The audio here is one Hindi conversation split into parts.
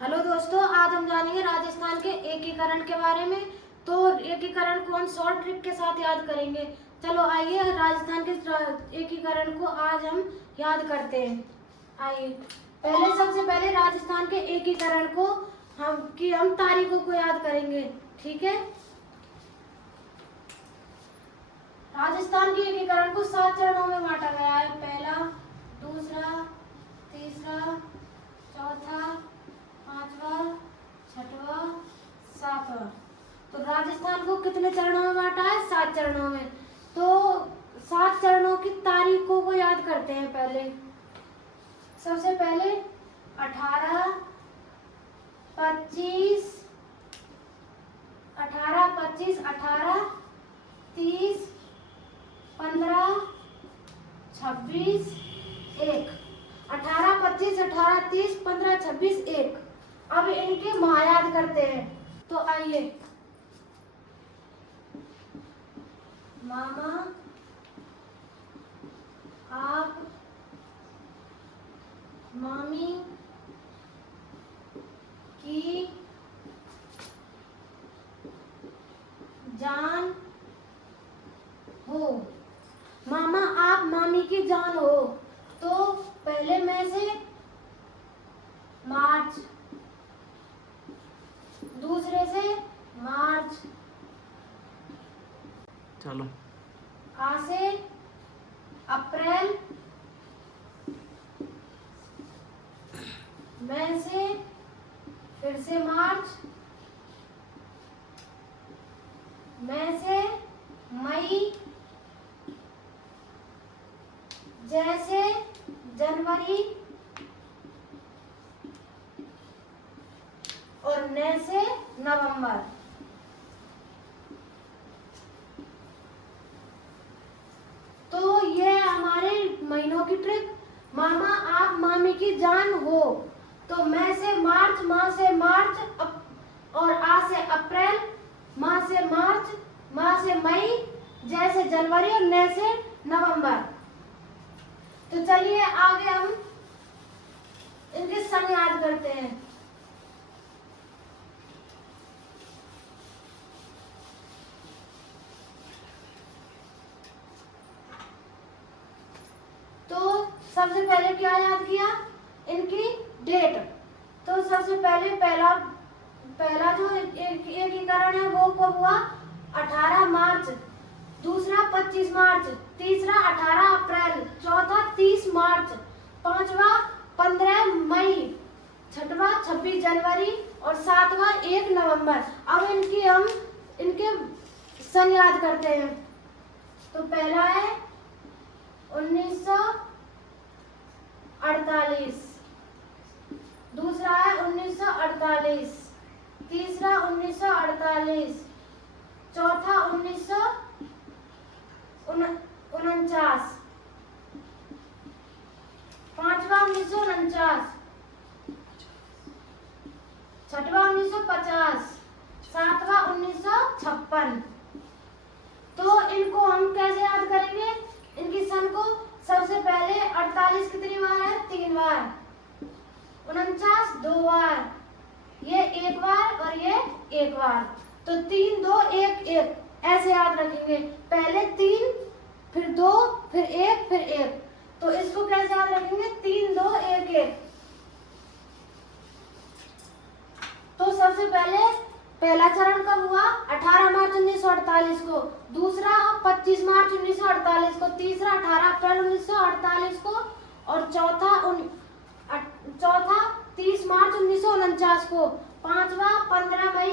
हेलो दोस्तों, आज हम जानेंगे राजस्थान के एकीकरण के बारे में। तो एकीकरण को हम शॉर्ट ट्रिक के साथ याद करेंगे। चलो आइए राजस्थान के एकीकरण को आज हम याद करते हैं। आइए सबसे पहले राजस्थान के एकीकरण को हम तारीखों को याद करेंगे। ठीक है। राजस्थान के एकीकरण को 7 चरणों में बांटा गया है। पहला, दूसरा, तीसरा, चौथा, पांचवा, छठवा, सातवां। तो राजस्थान को कितने चरणों में बांटा है? 7 चरणों में। तो 7 चरणों की तारीखों को याद करते हैं। पहले सबसे पहले 18, 25, 30, 15, 26, 1। 18, 25, 30, 15, 26, 1। अब इनके माह याद करते हैं। तो आइए, मामा, आप, मामी की जान हो। मामा आप मामी की जान हो। तो पहले में से मार्च, दूसरे से मार्च, चलो आ से अप्रैल, मई से फिर से मार्च, मई से मई, जैसे जनवरी और न से नवंबर। तो ये हमारे महीनों की ट्रिक। मामा आप मामी की जान हो। तो मई से मार्च, माह से मार्च, और आ से अप्रैल, माह से मार्च, माह से मई, जैसे जनवरी और न से नवंबर। तो चलिए आगे हम इनके सन याद करते हैं। तो सबसे पहले क्या याद किया? इनकी डेट। तो सबसे पहले पहला जो एकीकरण है वो कब हुआ? 18 मार्च, दूसरा 25 मार्च, तीसरा 18 अप्रैल, चौथा 30 मार्च, पांचवा 15 मई, छठवा 26 जनवरी और सातवां 1 नवंबर। अब इनके सन याद करते हैं। तो पहला है 1948, दूसरा है 1948, तीसरा 1948, चौथा 1949, पांचवा 1949, छठवा 1950, सातवा 1956। तो इनको हम कैसे याद करेंगे? इनकी सन को सबसे पहले 48 कितनी बार है? 3 बार, 49 2 बार, ये 1 बार और ये 1 बार। तो 3 2 1 1 ऐसे याद रखेंगे। पहले 3, फिर 2, फिर 1, फिर 1। तो इसको कैसे याद रखेंगे? 3 2 1 1। तो सबसे पहले पहला चरण कब हुआ? 18 मार्च 1948 को, दूसरा 25 मार्च 1948 को, तीसरा 18 अप्रैल 1948 को और चौथा 30 मार्च 1949 को, पांचवा 15 मई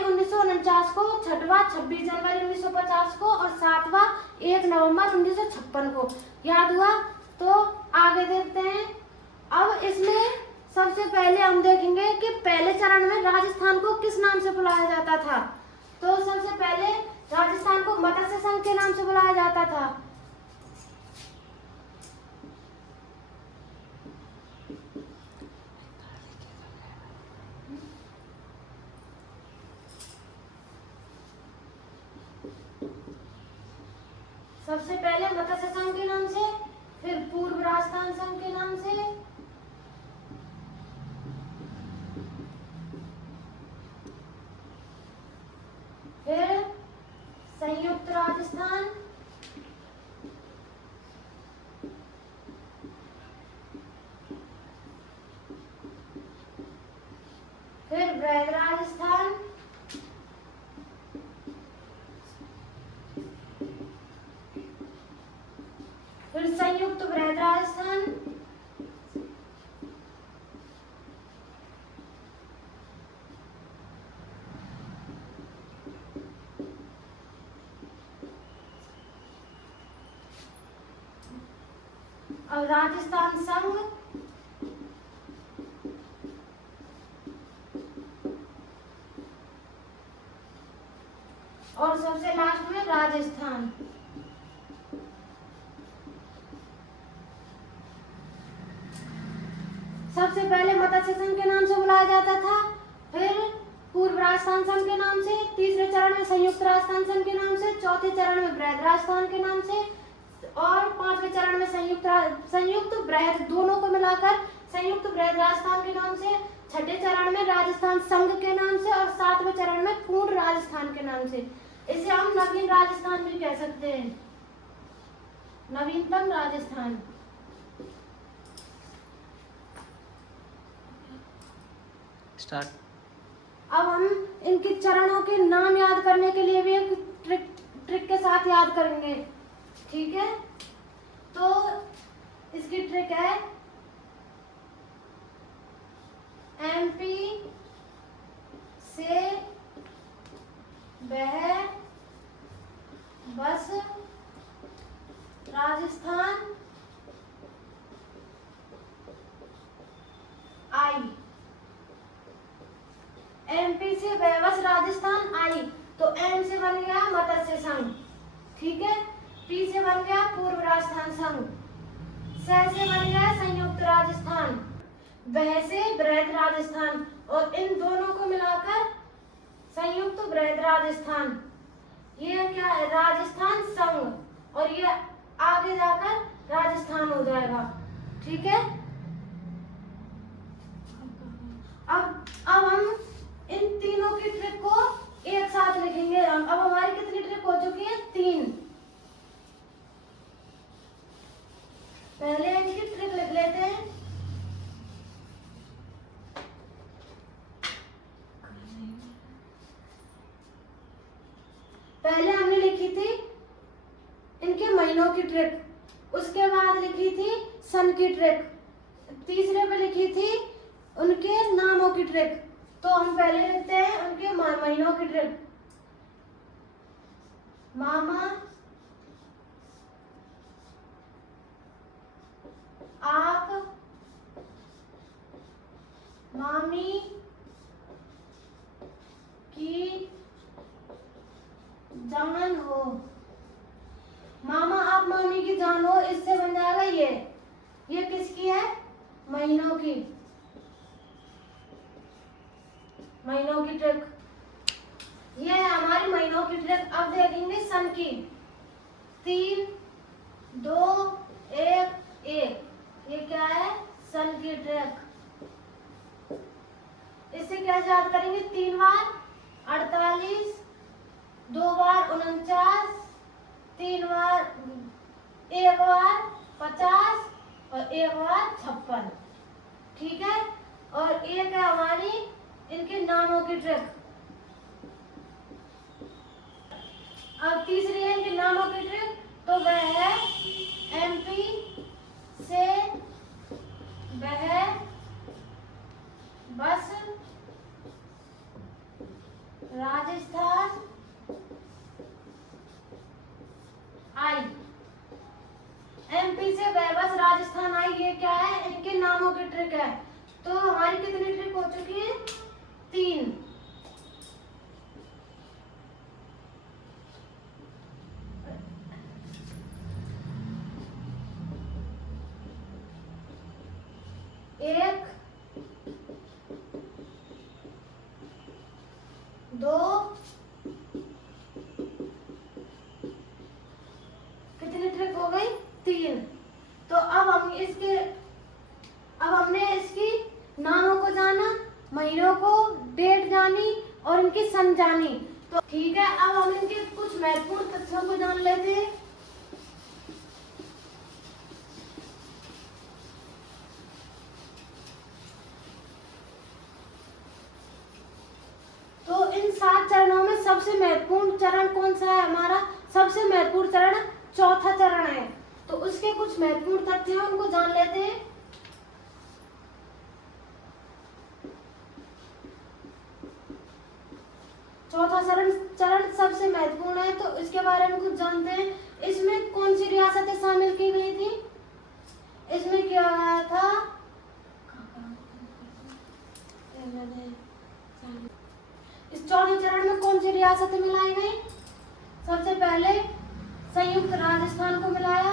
1949 को, छठवा 26 जनवरी 1950 को और सातवां 1 नवंबर 1956 को। याद हुआ? तो आगे देखते हैं। अब इसमें सबसे पहले हम देखेंगे कि पहले चरण में राजस्थान को किस नाम से बुलाया जाता था। तो सबसे पहले राजस्थान को मत्स्य संघ के नाम से बुलाया जाता था। सबसे पहले मत्स्य संघ के नाम से, फिर पूर्व राजस्थान संघ के नाम से, संयुक्त राजस्थान, फिर बृहद राजस्थान, फिर संयुक्त बृहद राजस्थान, और राजस्थान संघ, और सबसे लास्ट में राजस्थान। सबसे पहले मत्स्य संघ के नाम से बुलाया जाता था, फिर पूर्व राजस्थान संघ के नाम से, तीसरे चरण में संयुक्त राजस्थान संघ के नाम से, चौथे चरण में बृहद राजस्थान के नाम से, और पांचवें चरण में संयुक्त बृहद दोनों को मिलाकर संयुक्त बृहद राजस्थान के नाम से, छठे चरण में राजस्थान संघ के नाम से, और सातवें चरण में पूर्ण राजस्थान के नाम से। इसे हम नवीन राजस्थान भी कह सकते हैं, नवीनतम राजस्थान। स्टार्ट। अब हम इनके चरणों के नाम याद करने के लिए भी एक ट्रिक के साथ याद करेंगे, ठीक है? तो इसकी ट्रिक है एमपी से वह बस राजस्थान आई। एमपी से वह बस राजस्थान आई, तो एम से बन गया मत्स्य संघ, ठीक है? पी से बन गया पूर्व राजस्थान संघ, से बन गया संयुक्त राजस्थान, वह से बृहद राजस्थान, और इन दोनों को मिलाकर संयुक्त बृहद राजस्थान। ये क्या है? राजस्थान संघ, और ये आगे जाकर राजस्थान हो जाएगा, ठीक है? अब हम इन तीनों की ट्रिक को एक साथ लिखेंगे। अब हमारी कितनी ट्रिक हो चुकी है? 3। पहले इनकी ट्रिक लिख लेते हैं। पहले हमने लिखी थी इनके महीनों की ट्रिक, उसके बाद लिखी थी सन की ट्रिक, तीसरे पे लिखी थी उनके नामों की ट्रिक। तो हम पहले लिखते हैं उनके महीनों की ट्रिक। मामा, आप, मामी की जान हो। मामा आप मामी की जान हो, इससे बन जाएगा ये किसकी है? महीनों की, महीनों की ट्रिक। ये है हमारी महीनों की ट्रिक। अब देखेंगे सन की। 3, 2, 1, 1। ये क्या है? सन की ट्रिक। इसे कैसे याद करेंगे? 3 बार 48, 2 बार 49, 3 बार 1 बार 50 और 1 बार 56, ठीक है? और एक है हमारी इनके नामों की ट्रिक। अब तीसरी है इनके नामों की ट्रिक, तो वह है एमपी से वह बस राजस्थान आई। एमपी से वह बस राजस्थान आई, ये क्या है? इनके नामों की ट्रिक है। तो हमारी कितनी ट्रिक हो चुकी है? 3। एक, 2, कितनी ट्रिक हो गई? 3। तो अब हमने इसकी नामों को जाना, महीनों को, डेट जानी और इनकी सन जानी। तो ठीक है, अब हम इनके कुछ महत्वपूर्ण तथ्यों को जान लेते हैं। तो इन 7 चरणों में सबसे महत्वपूर्ण चरण कौन सा है? हमारा सबसे महत्वपूर्ण चरण चौथा चरण है। तो उसके कुछ महत्वपूर्ण तथ्य हैं, उनको जान लेते हैं। चौथा चरण सबसे महत्वपूर्ण है, तो इसके बारे में कुछ जानते हैं। इसमें कौन सी रियासतें शामिल की गई थी? इसमें क्या आया था? इस चौथे चरण में कौन सी रियासतें मिलाई गई? सबसे पहले संयुक्त राजस्थान को मिलाया,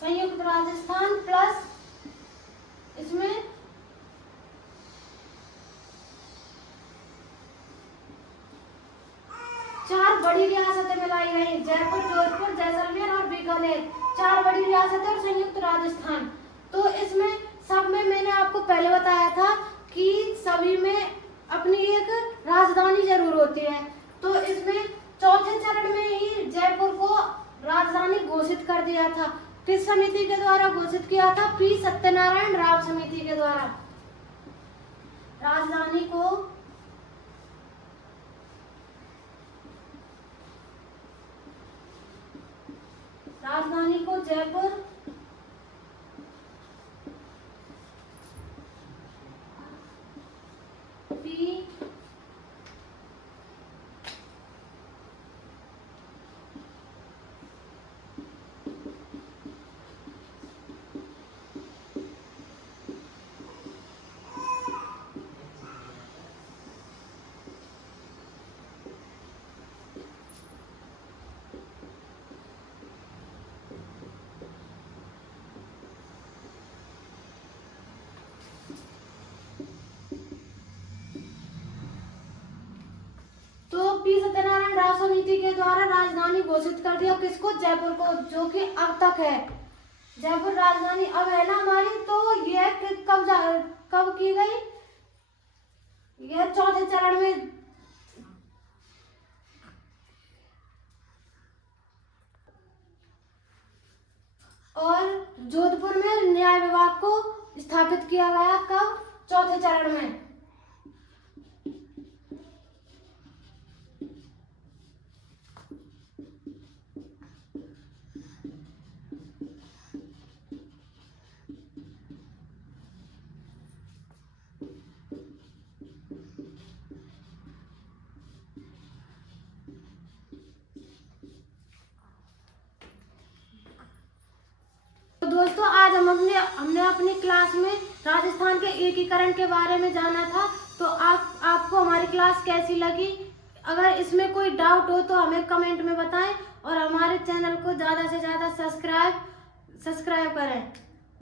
संयुक्त राजस्थान प्लस इसमें चार बड़ी रियासतें मिलाई गई, जयपुर, जोधपुर, जैसलमेर और बीकानेर। 4 बड़ी रियासतें और संयुक्त राजस्थान। तो इसमें सब में मैंने आपको पहले बताया था कि सभी में अपनी एक राजधानी जरूर होती है। तो इसमें चौथे चरण में ही जयपुर को राजधानी घोषित कर दिया था। किस समिति के द्वारा घोषित किया था? पी सत्यनारायण राव समिति के द्वारा राजधानी को जयपुर पी सत्यनारायण राव समिति के द्वारा राजधानी घोषित कर दिया। किसको? जयपुर को, जो कि अब तक है। जयपुर राजधानी अब है ना हमारी। तो यह कब की गई? यह चौथे चरण में। और जोधपुर में न्याय विभाग को स्थापित किया गया। कब? चौथे चरण में। दोस्तों, आज हमने अपनी क्लास में राजस्थान के एकीकरण के बारे में जाना था। तो आपको हमारी क्लास कैसी लगी? अगर इसमें कोई डाउट हो तो हमें कमेंट में बताएं और हमारे चैनल को ज़्यादा से ज़्यादा सब्सक्राइब करें।